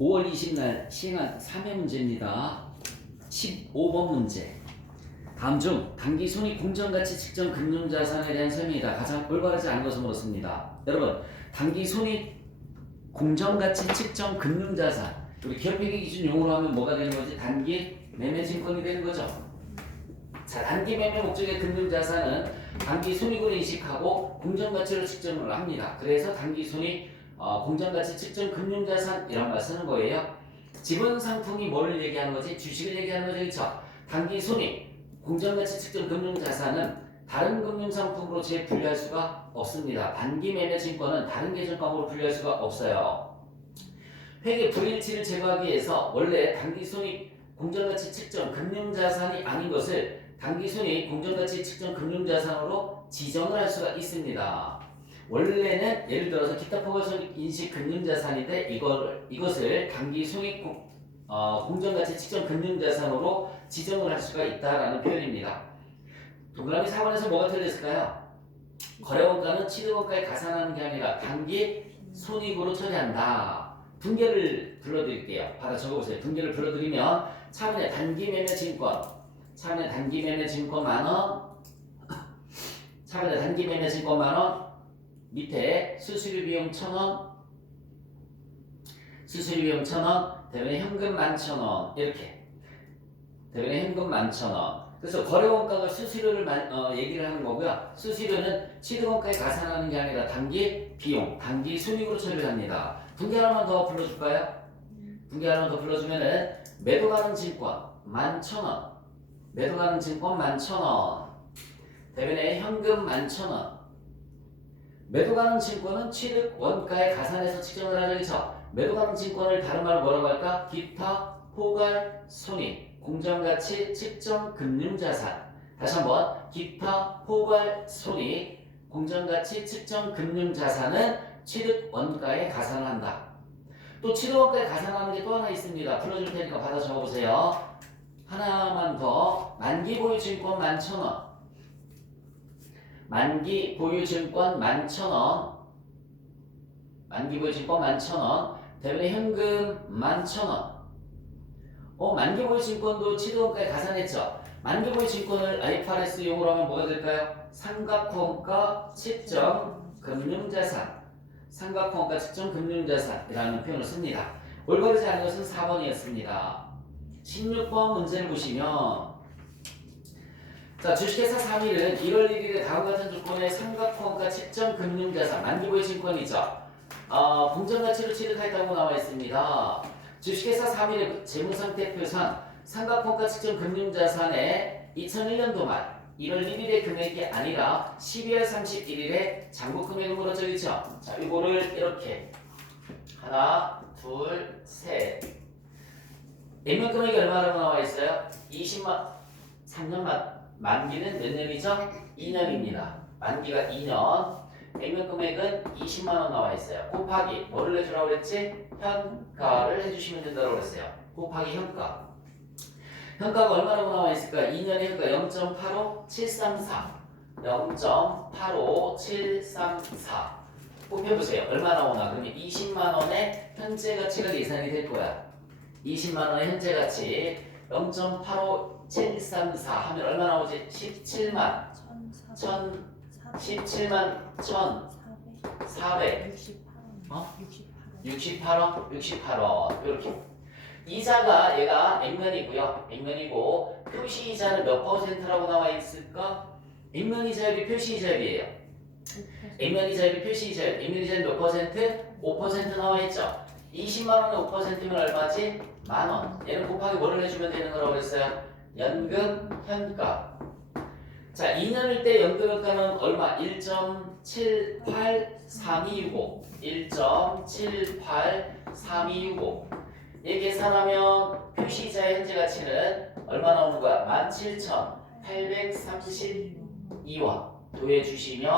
5월 20일 시행한 3회 문제입니다. 15번 문제. 다음 중 단기 손익 공정가치 측정 금융자산에 대한 설명이다. 가장 올바르지 않은 것은 그렇습니다. 여러분, 단기 손익 공정가치 측정 금융자산, 우리 기업회계 기준 용어로 하면 뭐가 되는 거지? 단기 매매증권이 되는 거죠. 자, 단기 매매 목적의 금융자산은 단기 손익을 인식하고 공정가치를 측정을 합니다. 그래서 단기 손익 공정가치 측정 금융자산 이란 말 쓰는 거예요. 지분상품이 뭘 얘기하는 거지? 주식을 얘기하는 거죠. 그렇죠? 단기 손익 공정가치 측정 금융자산은 다른 금융상품으로 재분류할 수가 없습니다. 단기 매매 증권은 다른 계정감으로 분류할 수가 없어요. 회계 불일치를 제거하기 위해서 원래 단기 손익 공정가치 측정 금융자산이 아닌 것을 단기 손익 공정가치 측정 금융자산으로 지정을 할 수가 있습니다. 원래는 예를 들어서 기타 포괄손익 인식 금융자산인데 이것을 단기 손익 공정가치 측정 금융자산으로 지정을 할 수가 있다라는 표현입니다. 동그라미 4번에서 뭐가 틀렸을까요? 거래원가는 취득원가에 가산하는 게 아니라 단기 손익으로 처리한다. 분계를 불러드릴게요. 받아 적어보세요. 분계를 불러드리면 차분의 단기 매매 증권, 차분의 단기 매매 증권 만원, 차분의 단기 매매 증권 만원, 밑에 수수료 비용 1,000원, 수수료 비용 1,000원, 대변에 현금 11,000원 이렇게 대변에 현금 11,000원. 그래서 거래원가가 수수료를 얘기를 하는 거고요. 수수료는 취득원가에 가산하는 게 아니라 단기 비용, 단기 손익으로 처리를 합니다. 분계 하나만 더 불러줄까요? 분계 하나만 더 불러주면은 매도 가능 증권 11,000원, 매도 가능 증권 11,000원, 대변에 현금 11,000원. 매도 가능 증권은 취득 원가에 가산해서 측정을 하죠. 그렇죠? 매도 가능 증권을 다른 말로 뭐라고 할까? 기타 포괄 손익 공정가치 측정 금융자산. 다시 한번 기타 포괄 손익 공정가치 측정 금융자산은 취득 원가에 가산을 한다. 또 취득 원가에 가산하는 게 또 하나 있습니다. 불러줄 테니까 받아 적어보세요. 하나만 더. 만기 보유 증권 11,000원, 만기 보유 증권 11,000원, 만기 보유 증권 11,000원, 대변에 현금 11,000원. 만기 보유 증권도 취득원가에 가산했죠. 만기 보유 증권을 IFRS 용어로 하면 뭐가 될까요? 상각후원가 측정 금융자산, 상각후원가 측정 금융자산이라는 표현을 씁니다. 올바르지 않은 것은 4번이었습니다. 16번 문제를 보시면, 자, 주식회사 3일은 1월 1일에 다음과 같은 조건의 상각후원가 측정 금융자산, 만기보유 증권이죠. 공정가치로 취득하였다고 나와 있습니다. 주식회사 3일의 재무상태표상 상각후원가 측정 금융자산의 2001년도 말 1월 1일의 금액이 아니라 12월 31일에 잔고 금액을 물어져 있죠. 자, 이거를 이렇게 하나, 둘, 셋. 액면 금액이 얼마라고 나와 있어요? 20만, 3년 만기는 몇 년이죠? 2년입니다. 만기가 2년. 액면 금액은 20만원 나와 있어요. 곱하기 뭐를 해주라고 그랬지? 현가를 해주시면 된다고 그랬어요. 곱하기 현가. 현가가 얼마라고 나와 있을까? 2년의 현가 0.85734, 0.85734 곱해보세요. 얼마 나오나? 그러면 20만원의 현재 가치가 계산이 될 거야. 20만원의 현재 가치 0.85734 하면 얼마 나오지? 17만 1,400 68원 이렇게. 이자가 얘가 액면이고요. 액면이고 표시이자는 몇 퍼센트라고 나와 있을까? 액면이자율이 표시이자율이에요. 액면이자율이 표시이자율. 액면이자율 몇 퍼센트? 5% 나와 있죠. 20만원에 5%면 얼마지? 만원. 얘는 곱하기 뭐를 해주면 되는 거라고 그랬어요? 연금 현가. 자, 2년일 때 연금 현가는 얼마? 1.783265, 1.783265. 얘 계산하면 표시이자의 현재 가치는 얼마 나오는 거야? 17,832원. 더해주시면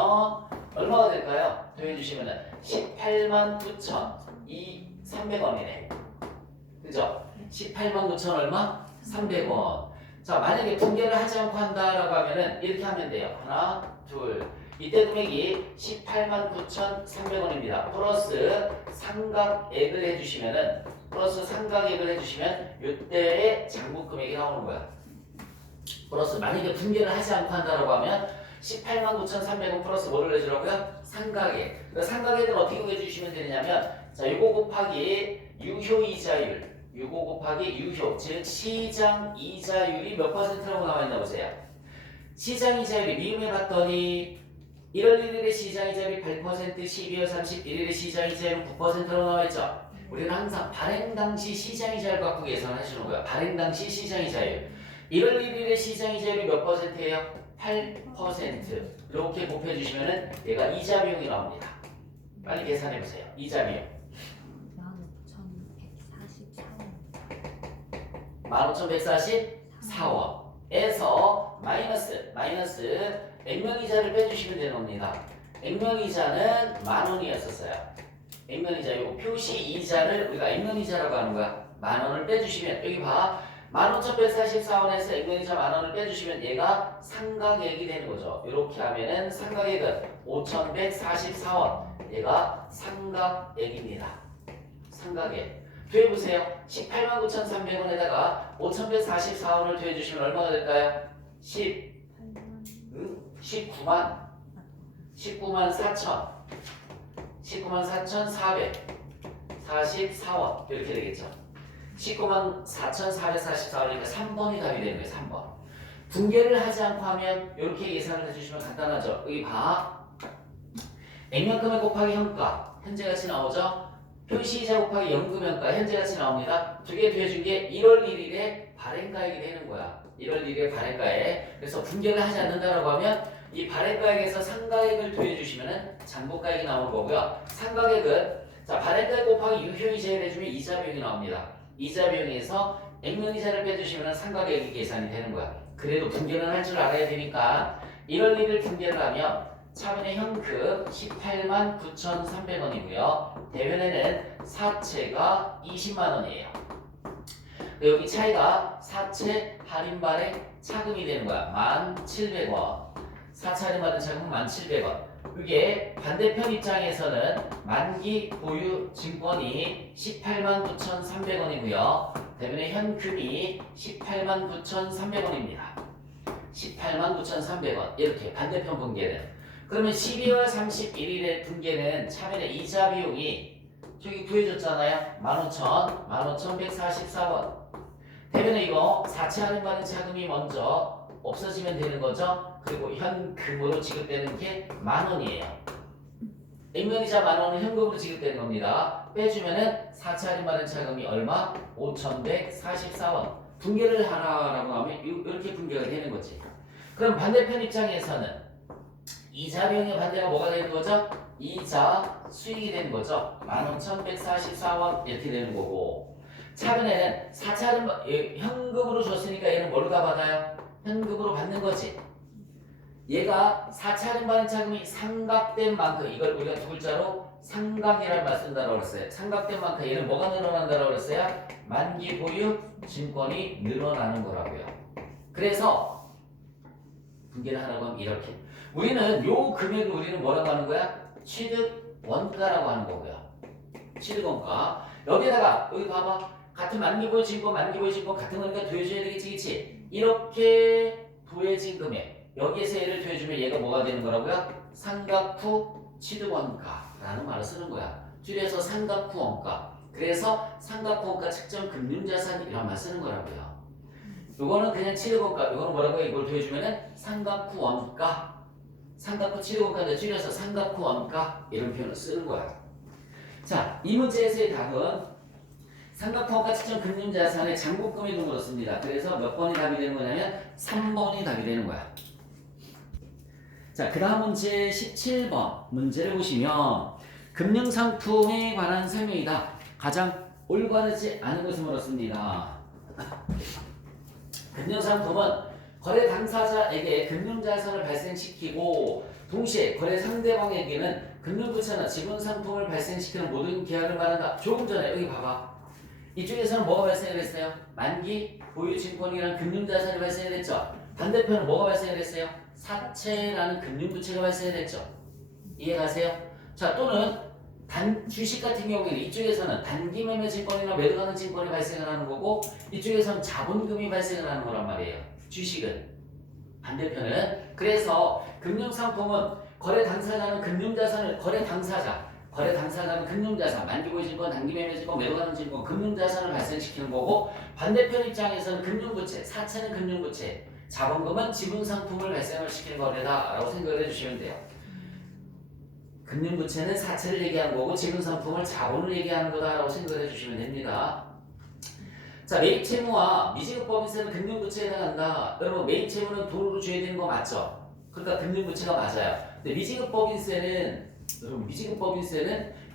얼마가 될까요? 더해주시면 189,300원이네. 그죠? 189,000 얼마? 300원. 자, 만약에 분계를 하지 않고 한다라고 하면은 이렇게 하면 돼요. 하나, 둘. 이때 금액이 189,300원입니다. 플러스 상각액을 해주시면은 플러스 상가액을 해주시면 이때의 잔고 금액이 나오는 거야. 플러스 만약에 분개를 하지 않고 한다라고 하면 189,300원 플러스 뭐를 내주라고요? 상가액. 그 상가액은 어떻게 구해주시면 되냐면 자, 요거 곱하기 유효이자율, 요거 곱하기 유효, 즉 시장 이자율이 몇 퍼센트라고 나와 있나 보세요. 시장 이자율이 미음해 봤더니 1월 1일에 시장 이자율이 8%, 12월 31일에 시장 이자율은 9%라고 나와 있죠. 우리는 항상 발행 당시 시장 이자율 갖고 계산하시는 거예요. 발행 당시 시장 이자율. 1월 1일에 시장 이자율이 몇 퍼센트예요? 8%. 이렇게 곱해주시면은 얘가 이자 비용이 나옵니다. 빨리 계산해 보세요. 이자 비용. 15,144원에서 마이너스 액면이자를 빼주시면 되는 겁니다. 액면이자는 10,000원이었었어요. 액면이자 요 표시 이자를 우리가 액면이자라고 하는 거야. 10,000원을 빼주시면 여기 봐. 15,144원에서 액면이자 10,000원을 빼주시면 얘가 상가액이 되는 거죠. 이렇게 하면은 상가액은 5,144원. 얘가 상가액입니다. 상가액. 더해보세요. 189,300원에다가 5,144원을 더해주시면 얼마가 될까요? 19만 4천 194,444원 이렇게 되겠죠. 194,444원이니까 3번이 답이 되는 거예요. 3번. 분개를 하지 않고 하면 이렇게 예상을 해주시면 간단하죠. 여기 봐. 액면금액 곱하기 현가 현재 가치 나오죠. 표시이자 곱하기 연금현가 현재 가치 나옵니다. 두 개 더해준 게 1월 1일에 발행가액이 되는 거야. 1월 1일에 발행가액. 그래서 분개를 하지 않는다라고 하면 이 발행가액에서 상가액을 더해주시면은 잔고가액이 나오는 거고요. 상가액은 자 발행가액 곱하기 유효이자를 해주면 이자 비용이 나옵니다. 이자 비용에서 액면이자를 빼주시면 상가액이 계산이 되는 거야. 그래도 분개는 할 줄 알아야 되니까 1월 1일 분개를 하면 차변의 현금 189,300원이고요. 대변에는 사채가 20만원이에요. 여기 차이가 사채 할인 발행 차금이 되는 거야. 1,700원. 사채 할인 받은 차금은 1,700원. 이게 반대편 입장에서는 만기 보유 증권이 189,300원이고요. 대변의 현금이 189,300원입니다. 189,300원. 이렇게 반대편 분개는. 그러면 12월 31일에 분개는 차변의 이자 비용이 저기 구해줬잖아요. 15,144원. 대변에 이거 사채 할인 받은 차금이 먼저 없어지면 되는 거죠. 그리고 현금으로 지급되는 게 10,000원이에요. 액면이자 10,000원은 현금으로 지급되는 겁니다. 빼주면은 사채 할인 받은 차금이 얼마? 5,144원. 분개를 하라라고 하면 이렇게 분개가 되는 거지. 그럼 반대편 입장에서는 이자 비용의 반대가 뭐가 되는 거죠? 이자 수익이 되는 거죠. 15,144원 이렇게 되는 거고 차변에는 사채 할인 현금으로 줬으니까 얘는 뭘로 다 받아요? 현금으로 받는 거지. 얘가 사채 할인 받은 차금이 상각된 만큼 이걸 우리가 두 글자로 상각이라는 말 쓴다고 그랬어요. 상각된 만큼 얘는 뭐가 늘어난다고 그랬어요? 만기 보유 증권이 늘어나는 거라고요. 그래서 분개를 하라고 하면 이렇게 우리는 요 금액을 우리는 뭐라고 하는 거야? 취득 원가라고 하는 거고요. 취득 원가. 여기다가 여기 봐봐. 같은 만기보유 증권 같은 거니까 더해줘야 되겠지, 그치? 이렇게 더해진 금액 여기에서 얘를 더해주면 얘가 뭐가 되는 거라고요? 상각후 취득 원가라는 말을 쓰는 거야. 줄여서 상각후 원가. 그래서 상각후 원가 측정 금융자산이라는 말 쓰는 거라고요. 요거는 그냥 취득 원가. 요거는 뭐라고요? 이걸 더해주면은 상각후 원가. 상각후 취득 원가인데 줄여서 상각후 원가 이런 표현을 쓰는 거야. 자, 이 문제에서의 답은 상각후 원가 측정 금융자산의 잔고금액을 물었습니다. 그래서 몇 번이 답이 되는 거냐면 3번이 답이 되는 거야. 자, 그 다음 문제 17번 문제를 보시면 금융상품에 관한 설명이다. 가장 올바르지 않은 것을 물었습니다. 금융상품은 거래 당사자에게 금융자산을 발생시키고 동시에 거래 상대방에게는 금융부채나 지분상품을 발생시키는 모든 계약을 말한다. 조금 전에 여기 봐봐. 이쪽에서는 뭐가 발생을 했어요? 만기 보유증권이라는 금융자산이 발생을 했죠. 반대편은 뭐가 발생을 했어요? 사채라는 금융부채가 발생을 했죠. 이해가세요? 자, 또는 주식 같은 경우에는 이쪽에서는 단기 매매 증권이나 매도 가능 증권이 발생을 하는 거고 이쪽에서는 자본금이 발생을 하는 거란 말이에요. 주식은. 반대편은 그래서 금융상품은 거래 당사자는 금융자산을 거래 당사자는 금융자산, 만기보유증권, 단기매매증권, 매도가능증권, 금융자산을 발생시키는 거고 반대편 입장에서는 금융부채, 사채는 금융부채, 자본금은 지분상품을 발생을 시키는 거래다라고 생각을 해주시면 돼요. 금융부채는 사채를 얘기하는 거고 지분상품을 자본을 얘기하는 거다라고 생각을 해주시면 됩니다. 자, 매입채무와 미지급법인세는 금융부채에 해당한다. 여러분 매입채무는 돈으로 줘야 되는 거 맞죠? 그러니까 금융부채가 맞아요. 근데 미지급법인세는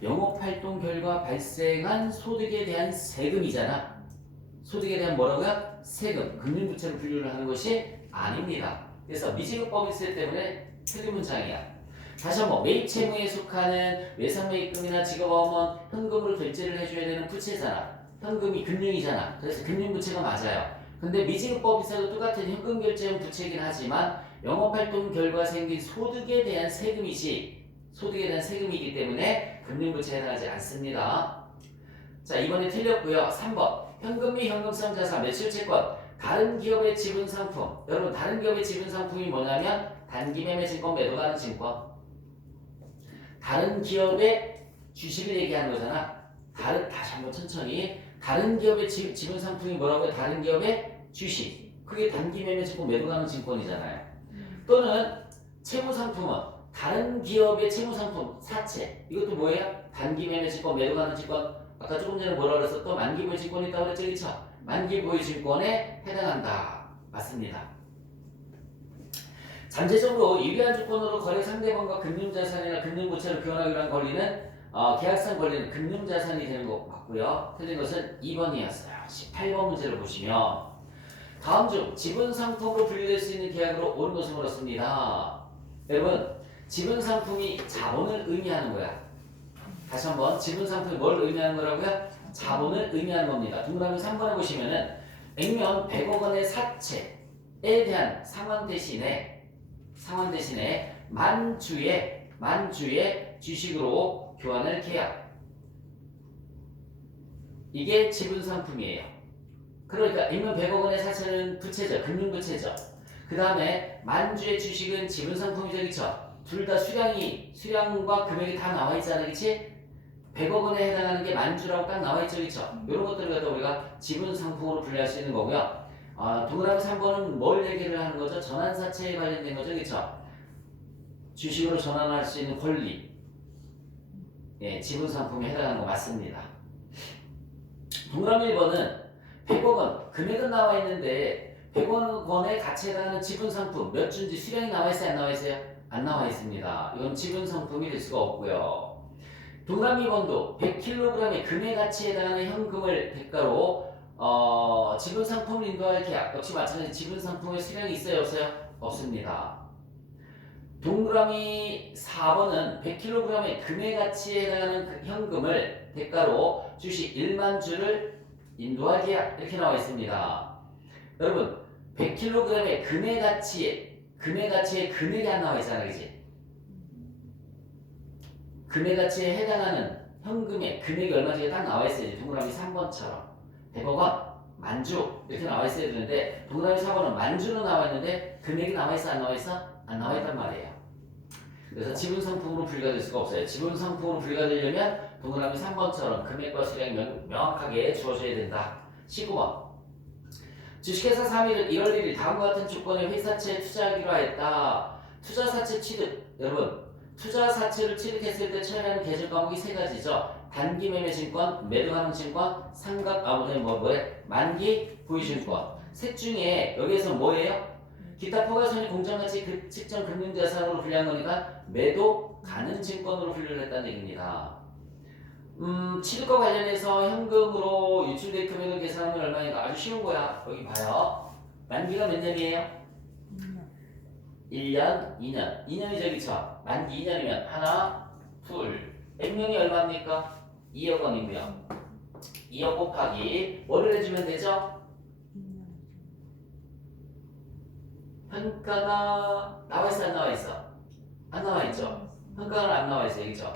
영업활동 결과 발생한 소득에 대한 세금이잖아. 소득에 대한 뭐라고요? 세금, 금융부채로 분류를 하는 것이 아닙니다. 그래서 미지급법인세 때문에 틀린 문장이야. 다시 한번 매입채무에 속하는 외상매입금이나 직업어음은 현금으로 결제를 해줘야 되는 부채잖아. 현금이 금융이잖아. 그래서 금융부채가 맞아요. 근데 미지급법인세도 똑같은 현금 결제형 부채이긴 하지만 영업활동 결과 생긴 소득에 대한 세금이지 소득에 대한 세금이기 때문에 금융부채에 해당하지 않습니다. 자, 이번에 틀렸고요. 3번 현금 및 현금성 자산, 매출채권, 다른 기업의 지분상품. 여러분 다른 기업의 지분상품이 뭐냐면 단기매매증권, 매도가능증권. 다른 기업의 주식을 얘기하는 거잖아. 다시 한번 천천히. 다른 기업의 지분 상품이 뭐라고요? 다른 기업의 주식. 그게 단기매매증권, 매도가능증권이잖아요. 또는 채무 상품은 다른 기업의 채무 상품, 사채. 이것도 뭐예요? 단기매매증권, 매도가능증권. 아까 조금 전에 뭐라 그랬어? 또 만기보유증권이 있다고 그랬죠, 그렇죠? 만기보유증권에 해당한다. 맞습니다. 잠재적으로 유리한 조건으로 거래 상대방과 금융자산이나 금융부채를 교환하기로 한 권리는 계약상 권리는 금융자산이 되는 거 맞고요. 틀린 것은 2번이었어요. 18번 문제를 보시면 다음 중 지분상품으로 분류될 수 있는 계약으로 옳은 것을 물었습니다. 여러분 지분상품이 자본을 의미하는 거야. 다시 한번 지분상품이 뭘 의미하는 거라고요? 자본을 의미하는 겁니다. 동그라미 3번에 보시면은 액면 100억 원의 사채에 대한 상환 대신에 만주의 주식으로 교환을 계약. 이게 지분상품이에요. 그러니까 액면 100억 원의 사채는 부채죠. 금융부채죠. 그 다음에 만주의 주식은 지분상품이죠. 그쵸? 둘 다 수량과 금액이 다 나와 있잖아요. 그치? 100억 원에 해당하는 게 만주라고 딱 나와 있죠. 그쵸? 이런 것들을 갖다 우리가 지분상품으로 분류할 수 있는 거고요. 동그라미 3번은 뭘 얘기를 하는 거죠? 전환사채에 관련된 거죠. 그쵸? 주식으로 전환할 수 있는 권리. 예, 지분상품에 해당하는 거 맞습니다. 동그라미 1번은 100억 원, 금액은 나와 있는데 100억 원의 가치에 해당하는 지분상품 몇 주인지 수량이 나와 있어요? 안 나와 있어요? 안 나와 있습니다. 이건 지분상품이 될 수가 없고요. 동그라미 2번도 100kg의 금의 가치에 해당하는 현금을 대가로 지분상품을 인도할 계약. 역시 마찬가지 지분상품의 수량이 있어요? 없어요? 없습니다. 동그라미 4번은 100kg의 금의 가치에 해당하는 그 현금을 대가로 주식 1만 주를 인도할 계약. 이렇게 나와 있습니다. 여러분 100kg의 금의 가치에 금액이 안 나와 있잖아요. 그치? 금의 가치에 해당하는 현금의 금액이 얼마인지 딱 나와 있어야지. 동그라미 3번처럼 100억 원, 만주 이렇게 나와 있어야 되는데 동그라미 4번은 만주로 나와 있는데 금액이 나와 있어? 안 나와 있어? 안 나와 있단 말이에요. 그래서 지분상품으로 분류가 될 수가 없어요. 지분상품으로 분류가 되려면 동그라미 3번처럼 금액과 수량이 명확하게 주어져야 된다. 19번 주식회사 3일은 1월 1일 다음과 같은 조건의 회사채에 투자하기로 하였다. 투자사채 취득. 여러분 투자사채를 취득했을 때 처리하는 계절 과목이 세 가지죠. 단기매매증권, 매도가능증권, 만기 보유증권. 셋 중에 여기에서 뭐예요? 기타 포괄손익 공정가치 측정 금융자산으로 분류한 거니까 매도 가능 증권으로 분류를 했다는 얘기입니다. 취득과 관련해서 현금으로 유출된 금액을 계산하면 얼마인가? 아주 쉬운 거야. 여기 봐요. 만기가 몇 년이에요? 1년, 2년. 2년이죠, 그쵸? 만기 2년이면 하나, 둘. 액면이 얼마입니까? 2억 원이고요. 2억 곱하기 뭐를 해주면 되죠? 현가가 나와 있어? 안 나와 있어? 안 나와 있죠? 현가는 안 나와 있어요. 그죠?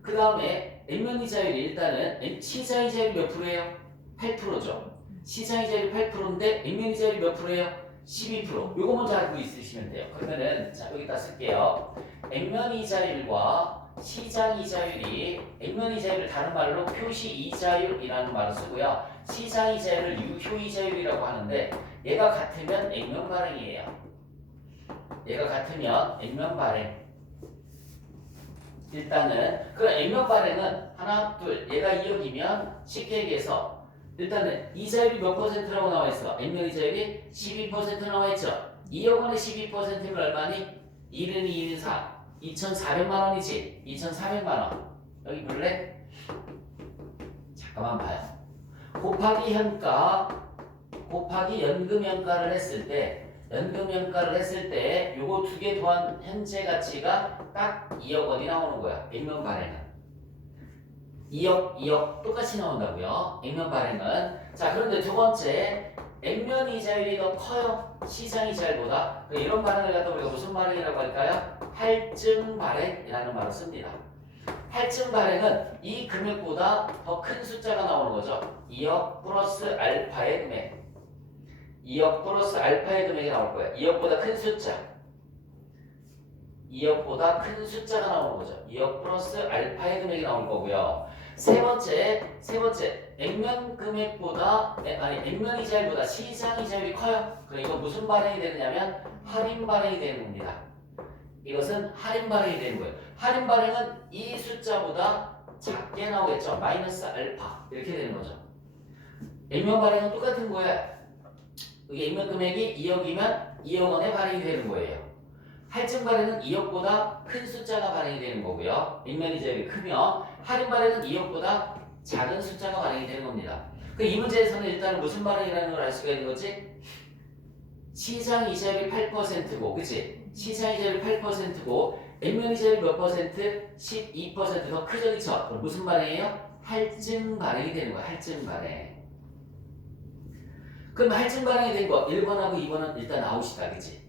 그 다음에 액면이자율이 일단은 시장이자율이 몇 프로예요? 8%죠. 시장이자율이 8%인데 액면이자율이 몇 프로예요? 12%. 요거 먼저 알고 있으시면 돼요. 그러면은 자 여기다 쓸게요. 액면이자율과 시장이자율이 액면이자율을 다른 말로 표시이자율이라는 말을 쓰고요. 시장이자율을 유효이자율이라고 하는데 얘가 같으면 액면 발행이에요. 얘가 같으면 액면 발행. 일단은 그럼 액면 발행은 하나, 둘, 얘가 2억이면 쉽게 얘기해서 일단은 이자율이 몇 %라고 나와 있어? 액면 이자율이 12% 나와 있죠. 2억 원의 12%는 얼마니? 1은 2는 4. 2,400만 원이지. 2,400만 원. 여기 볼래? 잠깐만 봐요. 곱하기 현가 곱하기 연금 현가를 했을 때 요거 두 개 더한 현재 가치가 딱 2억 원이 나오는 거야. 액면 발행은 2억 똑같이 나온다고요. 액면 발행은. 자, 그런데 두 번째 액면 이자율이 더 커요. 시장 이자율보다. 이런 발행을 갖다 우리가 무슨 발행이라고 할까요? 할증 발행이라는 말을 씁니다. 할증 발행은 이 금액보다 더 큰 숫자가 나오는 거죠. 2억 플러스 알파의 금액. 2억 플러스 알파의 금액이 나올 거예요. 2억보다 큰 숫자. 2억보다 큰 숫자가 나오는 거죠. 2억 플러스 알파의 금액이 나올 거고요. 세 번째, 액면 금액보다, 액면 이자율보다 시장 이자율이 커요. 그럼 이거 무슨 발행이 되느냐면 할인 발행이 되는 겁니다. 이것은 할인 발행이 되는 거예요. 할인 발행은 이 숫자보다 작게 나오겠죠. 마이너스 알파. 이렇게 되는 거죠. 액면 발행은 똑같은 거예요. 이게 액면 금액이 2억이면 2억 원의 발행이 되는 거예요. 할증 발행은 2억보다 큰 숫자가 발행이 되는 거고요. 액면 이자율이 크면 할인 발행은 2억보다 작은 숫자가 발행이 되는 겁니다. 이 문제에서는 일단 무슨 발행이라는 걸 알 수가 있는 거지? 시장 이자율이 8%고, 그치? 시장 이자율이 8%고, 액면 이자율이 몇 퍼센트? 12%더 크죠, 그쵸? 그럼 무슨 발행이에요? 할증 발행이 되는 거야, 할증 발행. 그럼 할증 발행이 된 거 1번하고 2번은 일단 아웃이다, 그치?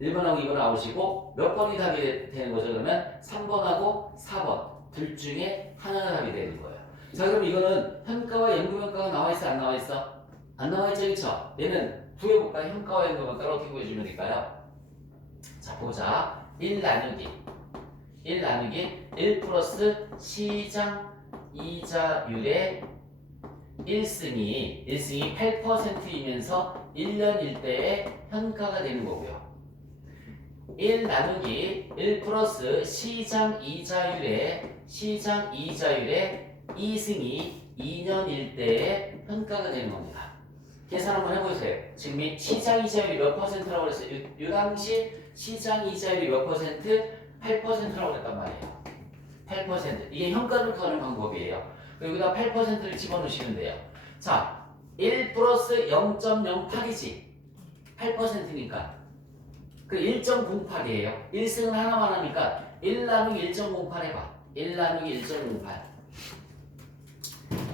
1번하고 2번은 아웃이고 몇 번이 답이 되는 거죠? 그러면 3번하고 4번 둘 중에 하나가 답이 되는 거예요. 자, 그럼 이거는 현가와 연금현가가 나와 있어, 안 나와 있어? 안 나와 있죠, 그쵸? 얘는 구해볼까? 현가와 연금현가를 어떻게 구해주면 될까요? 자, 보자. 1 나누기 1 플러스 시장 이자율의 1승이 8%이면서 1년일 때의 현가가 되는 거고요. 1 나누기 1 플러스 시장 이자율의 2승이 2년일 때의 현가가 되는 겁니다. 계산 한번 해보세요. 지금 이 시장 이자율이 몇 %라고 그랬어요? 이 당시 시장 이자율이 몇 %? 8%라고 그랬단 말이에요. 8%. 이게 현가를 구하는 방법이에요. 여기다 8%를 집어넣으시면 돼요. 자, 1 플러스 0.08이지. 8%니까. 그 1.08이에요. 1승은 하나만 하니까 1 나누기 1.08 해봐. 1 나누기 1.08.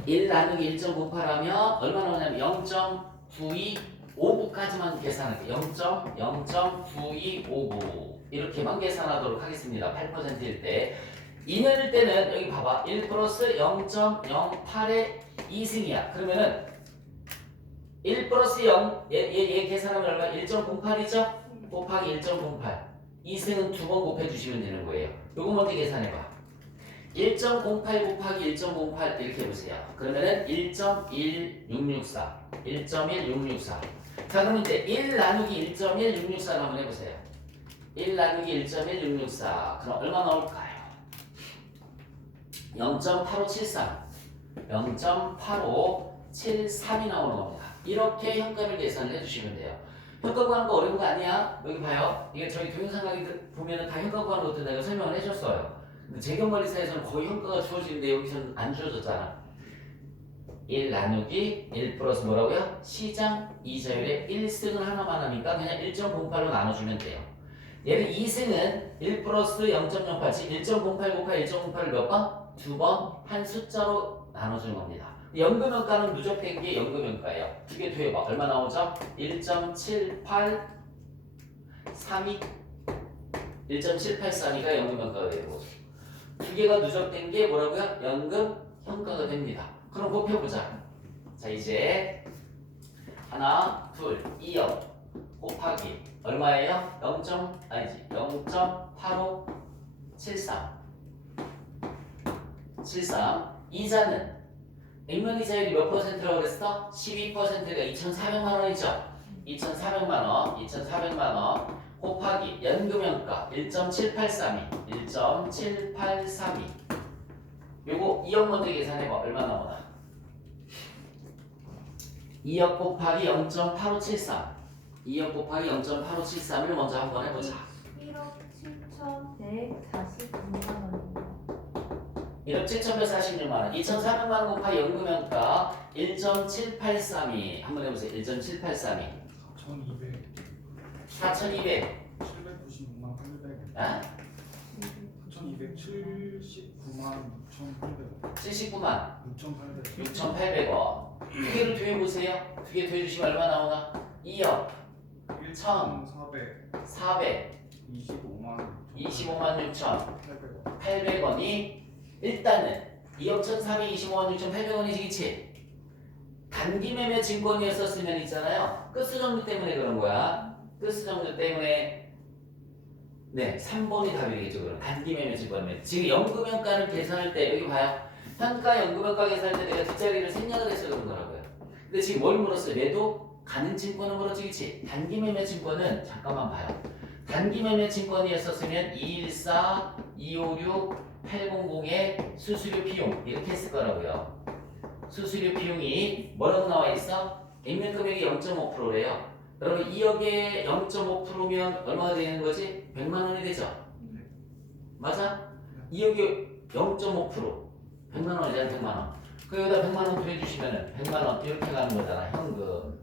1 나누기 1.08 하면 얼마 나오냐면 0.9259까지만 계산할게요. 0.9259 이렇게만 계산하도록 하겠습니다. 8%일 때. 2년일 때는 여기 봐봐. 1 플러스 0.08의 2승이야. 그러면은 1 플러스 0, 얘 계산하면 얼마? 1.08이죠? 곱하기 1.08. 2승은 두 번 곱해주시면 되는 거예요. 요거 먼저 계산해봐. 1.08 곱하기 1.08 이렇게 해보세요. 그러면은 1.1664. 1.1664. 자, 그럼 이제 1 나누기 1.1664를 한번 해보세요. 1 나누기 1.1664. 그럼 얼마 나올까요? 0.8573. 0.8573이 나오는 겁니다. 이렇게 현가를 계산을 해주시면 돼요. 현가 구하는 거 어려운 거 아니야? 여기 봐요. 이게 저희 동영상 강의 보면은 다 현가 구하는 것도 내가 설명을 해줬어요. 근데 재경관리사에서는 거의 현가가 주어지는데 여기서는 안 주어졌잖아. 1 나누기 1 플러스 뭐라고요? 시장 이자율의 1승을 하나만 하니까 그냥 1.08로 나눠주면 돼요. 얘는 2승은 1 플러스 0.08, 즉 1.08 곱하기 1.08을 몇 번? 두 번 한 숫자로 나눠주는 겁니다. 연금현가는 누적된 게 연금현가예요. 두 개 더해봐. 얼마 나오죠? 1.7832 1.782가 연금현가가 되는 거죠. 두 개가 누적된 게 뭐라고요? 연금 현가가 됩니다. 그럼 곱해보자. 자, 이제 하나, 둘, 2억 곱하기 얼마예요? 0.8573 이자는 액면이자율이 몇 퍼센트라고 그랬어? 12%가 2,400만 원이죠. 2,400만 원 곱하기 연금연가 1.7832 요거 2억 먼저 계산해봐. 얼마 나오나? 2억 곱하기 0.8573을 먼저 한번 해보자. 1억 7,146만 원입니다. 1억 7,146만 원. 2,400만 원 곱하기 연금연가 1.7832 한번 해보세요. 1.7832 4,200 796만 800원. 아? 4,279만 6,800원. 79만 6,800원. 6,800원. 두 개를 더해보세요. 두 개 더해주시면 얼마 나오나? 2억 400 25만 6,800원이 일단은 2억 1,425만 6,800원이지, 그치? 단기 매매 증권이었었으면 있잖아요. 끝수정률 때문에 그런 거야. 끝수정률 때문에 네, 3번이 답이 되겠죠. 그럼 단기 매매 증권이면 지금 연금연가를 계산할 때 여기 봐요. 현가 연금연가 계산할 때 내가 뒷자리를 생략을 해서 그런 거라고요. 근데 지금 뭘 물었어요? 매도 가능 증권을 물었지, 그치? 단기 매매 증권은 잠깐만 봐요. 단기 매매 증권이었었으면 214, 256, 800의 수수료 비용 이렇게 했을 거라고요. 수수료 비용이 뭐라고 나와 있어? 액면 금액이 0.5%래요. 여러분 2억에 0.5%면 얼마가 되는 거지? 100만 원이 되죠? 맞아? 2억에 0.5% 100만 원이잖아. 100만 원. 그여기다 100만 원 더해주시면은 100만 원 이렇게 가는 거잖아. 현금.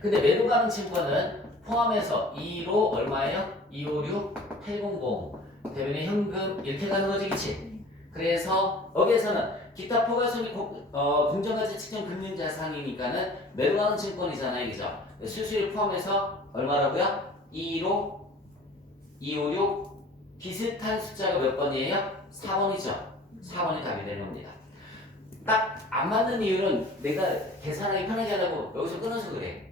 근데 매도 가능 증권은 포함해서 2로 얼마예요? 256, 800 대변에 현금 이렇게 가는 거지, 그치? 그래서 여기에서는 기타 포괄손익 공정가치 측정 금융자산이니까는 매도 가능 증권이잖아요, 그죠? 수수료 포함해서 얼마라고요? 2로 256 비슷한 숫자가 몇 번이에요? 4번이죠. 4번이 답이 되는 겁니다. 딱 안 맞는 이유는 내가 계산하기 편하게 하려고 여기서 끊어서 그래.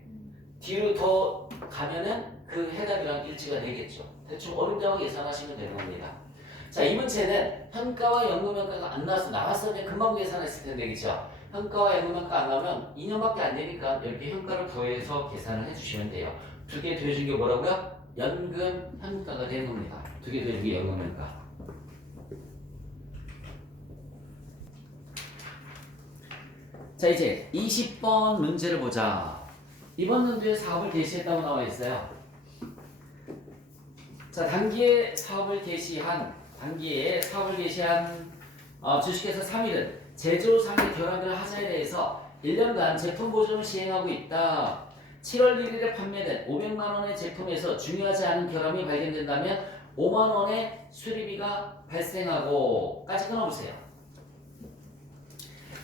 뒤로 더 가면은 그 해답이랑 일치가 되겠죠. 대충 어렵지 않게 계산하시면 되는 겁니다. 자, 이 문제는 현가와 연금현가가 안 나와서 나왔으면 금방 계산했을 텐데, 그쵸? 현가와 연금현가 안 나오면 2년밖에 안 되니까 이렇게 현가를 더해서 계산을 해주시면 돼요. 두 개 더해준 게 뭐라고요? 연금 현가가 되는 겁니다. 두 개 더해준 게 연금 현가. 자, 이제 20번 문제를 보자. 이번 연도에 사업을 개시했다고 나와 있어요. 자, 단기에 사업을 개시한 주식회사 3일은 제조 3일 결합을 하자에 대해서 1년간 제품 보증을 시행하고 있다. 7월 1일에 판매된 500만 원의 제품에서 중요하지 않은 결함이 발견된다면 5만 원의 수리비가 발생하고 까지 끊어보세요.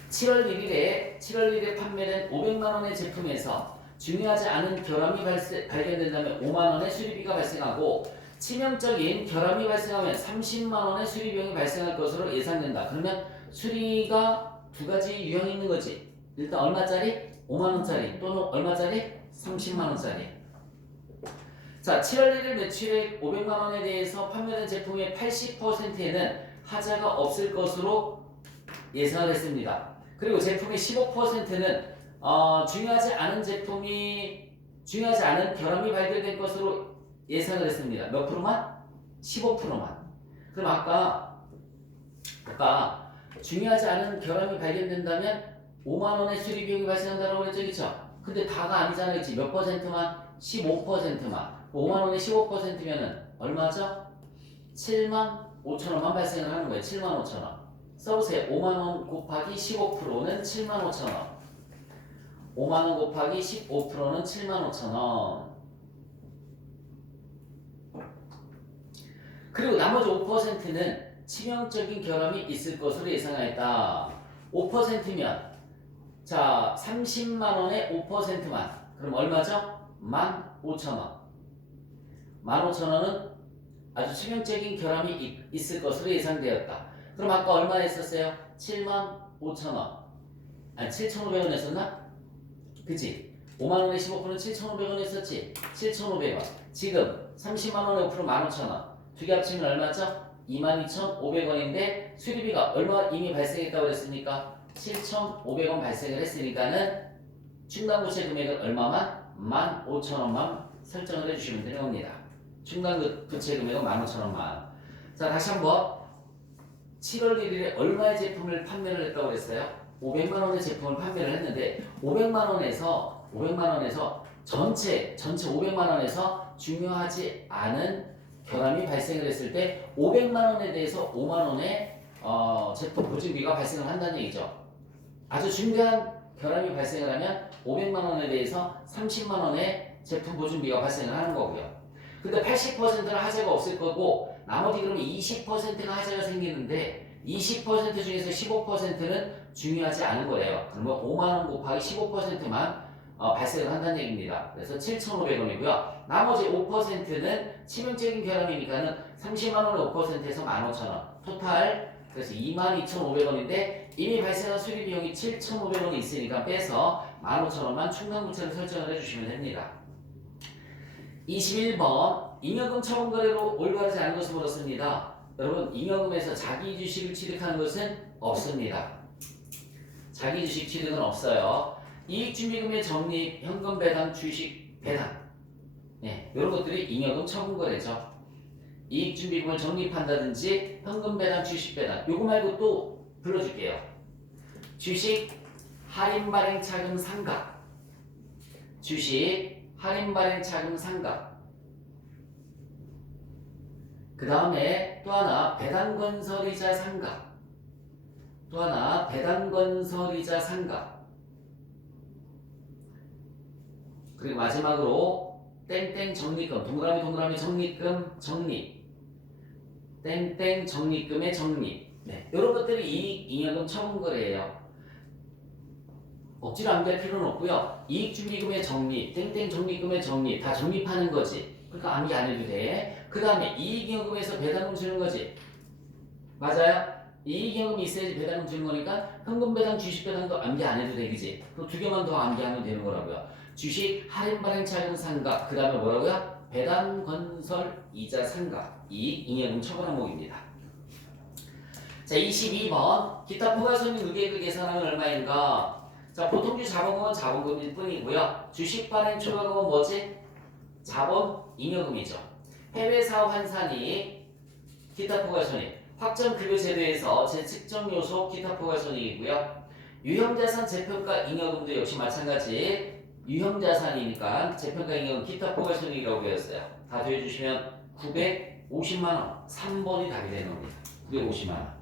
7월 1일에 판매된 500만 원의 제품에서 중요하지 않은 결함이 발견된다면 5만 원의 수리비가 발생하고 치명적인 결함이 발생하면 30만 원의 수리 비용이 발생할 것으로 예상된다. 그러면 수리가 두 가지 유형이 있는 거지. 일단 얼마짜리? 5만 원짜리 또는 얼마짜리? 30만 원짜리. 자, 7월 1일 매출액 500만 원에 대해서 판매된 제품의 80%에는 하자가 없을 것으로 예상을 했습니다. 그리고 제품의 15%는 중요하지 않은 결함이 발견될 것으로 예상을 했습니다. 몇 프로만? 15%만. 그럼 아까 중요하지 않은 결함이 발견된다면 5만 원의 수리 비용이 발생한다고 그랬죠, 그쵸? 근데 다가 아니잖아요, 그치? 몇 퍼센트만? 15%만. 5만 원의 15%면은 얼마죠? 7만 5천 원만 발생을 하는 거예요. 7만 5천 원. 써보세요. 5만 원 곱하기 15%는 7만 5천 원. 5만 원 곱하기 15%는 7만 5천 원. 그리고 나머지 5%는 치명적인 결함이 있을 것으로 예상하였다. 5%면 자 30만 원에 5%만 그럼 얼마죠? 15,000원. 15,000원은 아주 치명적인 결함이 있을 것으로 예상되었다. 그럼 아까 얼마 했었어요? 75,000원. 아니 7,500원 했었나? 그치? 5만원에 15%는 7,500원 했었지? 7,500원. 지금 30만원에 5% 15,000원. 두 개 합치면 얼마죠? 22,500원인데 수리비가 얼마 이미 발생했다고 그랬습니까? 7,500원 발생을 했으니까는 충당부채 금액은 얼마만? 15,000원만 설정을 해주시면 되는 겁니다. 충당부채 금액은 15,000원만. 자, 다시 한번 7월 1일에 얼마의 제품을 판매를 했다고 그랬어요? 500만원의 제품을 판매를 했는데 500만원에서 전체 500만원에서 중요하지 않은 결함이 발생을 했을 때 500만원에 대해서 5만원의 제품 보증비가 발생을 한다는 얘기죠. 아주 중요한 결함이 발생을 하면 500만원에 대해서 30만원의 제품 보증비가 발생을 하는 거고요. 근데 80%는 하자가 없을 거고 나머지 그러면 20%가 하자가 생기는데 20% 중에서 15%는 중요하지 않은 거래요. 그러면 5만원 곱하기 15%만 발생을 한다는 얘기입니다. 그래서 7,500원이고요. 나머지 5%는 치명적인 결함이니까는 30만원의 5%에서 15,000원. 토탈 그래서 22,500원인데 이미 발생한 수리 비용이 7,500원이 있으니까 빼서 15,000원만 충당부채를 설정을 해주시면 됩니다. 21번 잉여금 처분 거래로 올바르지 않은 것을 물었습니다. 여러분 잉여금에서 자기 주식을 취득하는 것은 없습니다. 자기 주식 취득은 없어요. 이익준비금의 적립, 현금 배당, 주식 배당 이런 것들이 잉여금 처분 거래죠. 이익준비금을 적립한다든지 현금 배당, 주식 배당 요거 말고 또 불러줄게요. 주식 할인 발행 차금 상각 주식 할인 발행 차금 상각 그 다음에 또 하나 배당건설이자 상각 또 하나 배당건설이자 상각 그리고 마지막으로 땡땡 적립금 동그라미 적립금 적립 땡땡 적립금의 적립 이런 것들이 이익 잉여금 처분 거래예요. 억지로 암기할 필요는 없고요. 이익준비금의 적립 땡땡 적립금의 적립 다 적립하는 거지. 그러니까 암기 안 해도 돼. 그 다음에 이익잉여금에서 배당금 주는 거지. 맞아요? 이익잉여금이 있어야지 배당금 주는 거니까 현금 배당, 주식 배당도 암기 안 해도 되겠지. 그 두 개만 더 암기하면 되는 거라고요. 주식 할인 발행 차금 상각 그 다음에 뭐라고요? 배당 건설 이자 상각 이익 잉여금 처분 항목입니다. 자 22번 기타 포괄손익 의계액을 계산하면 얼마인가? 자 보통주 자본금은 자본금일 뿐이고요. 주식 발행 초과금은 뭐지? 자본 잉여금이죠. 해외 사업 환산이익 기타 포괄손익 확정급여 제도에서 재측정 요소 기타 포괄손익이고요. 유형자산 재평가 잉여금도 역시 마찬가지 유형자산이니까 재평가 잉여금 기타 포괄손익이라고 배웠어요. 다 더해주시면 950만원 3번이 답이 되는 겁니다. 950만원